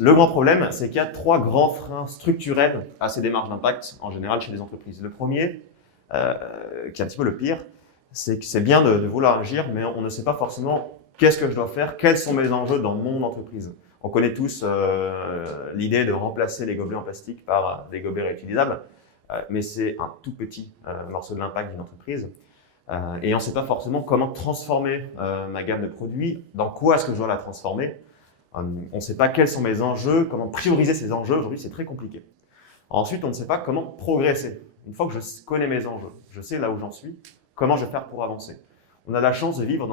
Le grand problème, c'est qu'il y a 3 grands freins structurels à ces démarches d'impact, en général chez les entreprises. Le premier, qui est un petit peu le pire, c'est que c'est bien de vouloir agir, mais on ne sait pas forcément qu'est-ce que je dois faire, quels sont mes enjeux dans mon entreprise. On connaît tous l'idée de remplacer les gobelets en plastique par des gobelets réutilisables, mais c'est un tout petit morceau de l'impact d'une entreprise. Et on ne sait pas forcément comment transformer ma gamme de produits, dans quoi est-ce que je dois la transformer. On ne sait pas quels sont mes enjeux, comment prioriser ces enjeux. Aujourd'hui, c'est très compliqué. Ensuite, on ne sait pas comment progresser. Une fois que je connais mes enjeux, je sais là où j'en suis, comment je vais faire pour avancer. On a la chance de vivre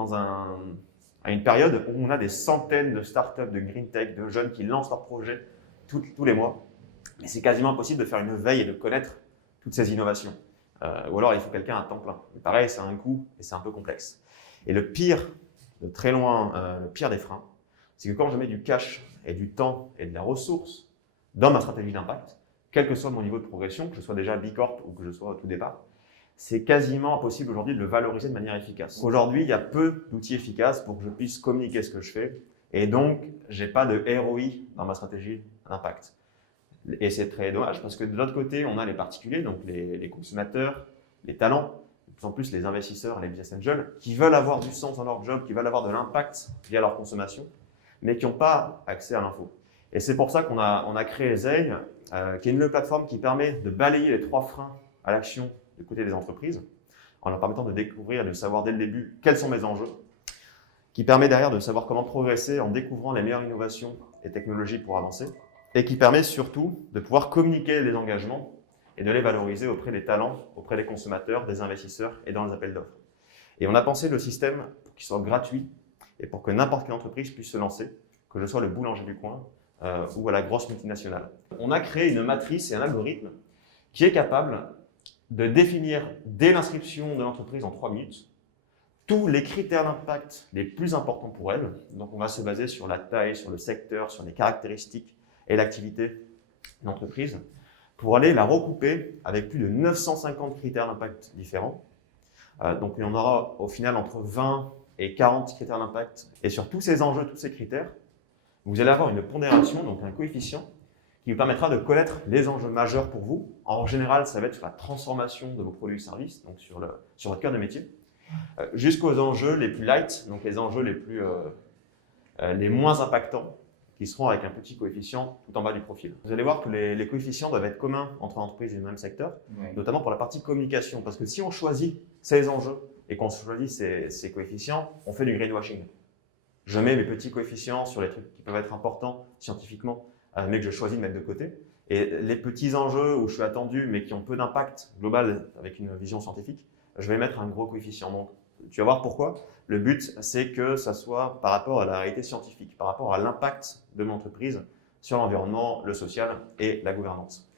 à une période où on a des centaines de startups, de green tech, de jeunes qui lancent leurs projets tous les mois. Mais c'est quasiment impossible de faire une veille et de connaître toutes ces innovations. Ou alors, il faut quelqu'un à temps plein. Mais pareil, c'est un coût et c'est un peu complexe. Et le pire, de très loin, le pire des freins, c'est que quand je mets du cash et du temps et de la ressource dans ma stratégie d'impact, quel que soit mon niveau de progression, que je sois déjà Bicorp ou que je sois au tout départ, c'est quasiment impossible aujourd'hui de le valoriser de manière efficace. Aujourd'hui, il y a peu d'outils efficaces pour que je puisse communiquer ce que je fais et donc, je n'ai pas de ROI dans ma stratégie d'impact. Et c'est très dommage parce que de l'autre côté, on a les particuliers, donc les consommateurs, les talents, de plus en plus les investisseurs, les business angels, qui veulent avoir du sens dans leur job, qui veulent avoir de l'impact via leur consommation, mais qui n'ont pas accès à l'info. Et c'est pour ça qu'on a créé Zei, qui est une plateforme qui permet de balayer les 3 freins à l'action du côté des entreprises, en leur permettant de découvrir et de savoir dès le début quels sont mes enjeux, qui permet derrière de savoir comment progresser en découvrant les meilleures innovations et technologies pour avancer, et qui permet surtout de pouvoir communiquer les engagements et de les valoriser auprès des talents, auprès des consommateurs, des investisseurs et dans les appels d'offres. Et on a pensé le système pour qu'il soit gratuit et pour que n'importe quelle entreprise puisse se lancer, que ce soit le boulanger du coin ou à la grosse multinationale. On a créé une matrice et un algorithme qui est capable de définir dès l'inscription de l'entreprise en 3 minutes tous les critères d'impact les plus importants pour elle. Donc on va se baser sur la taille, sur le secteur, sur les caractéristiques et l'activité de l'entreprise pour aller la recouper avec plus de 950 critères d'impact différents. Donc il y en aura au final entre 20 et 40 critères d'impact. Et sur tous ces enjeux, tous ces critères, vous allez avoir une pondération, donc un coefficient, qui vous permettra de connaître les enjeux majeurs pour vous. En général, ça va être sur la transformation de vos produits et services, donc sur votre cœur de métier, jusqu'aux enjeux les plus light, donc les enjeux les moins impactants, qui seront avec un petit coefficient tout en bas du profil. Vous allez voir que les coefficients doivent être communs entre entreprises du même secteur, notamment pour la partie communication, parce que si on choisit ces enjeux et qu'on choisit ces coefficients, on fait du greenwashing. Je mets mes petits coefficients sur les trucs qui peuvent être importants scientifiquement, mais que je choisis de mettre de côté. Et les petits enjeux où je suis attendu, mais qui ont peu d'impact global avec une vision scientifique, je vais mettre un gros coefficient. Donc, tu vas voir pourquoi. Le but, c'est que ça soit par rapport à la réalité scientifique, par rapport à l'impact de mon entreprise sur l'environnement, le social et la gouvernance.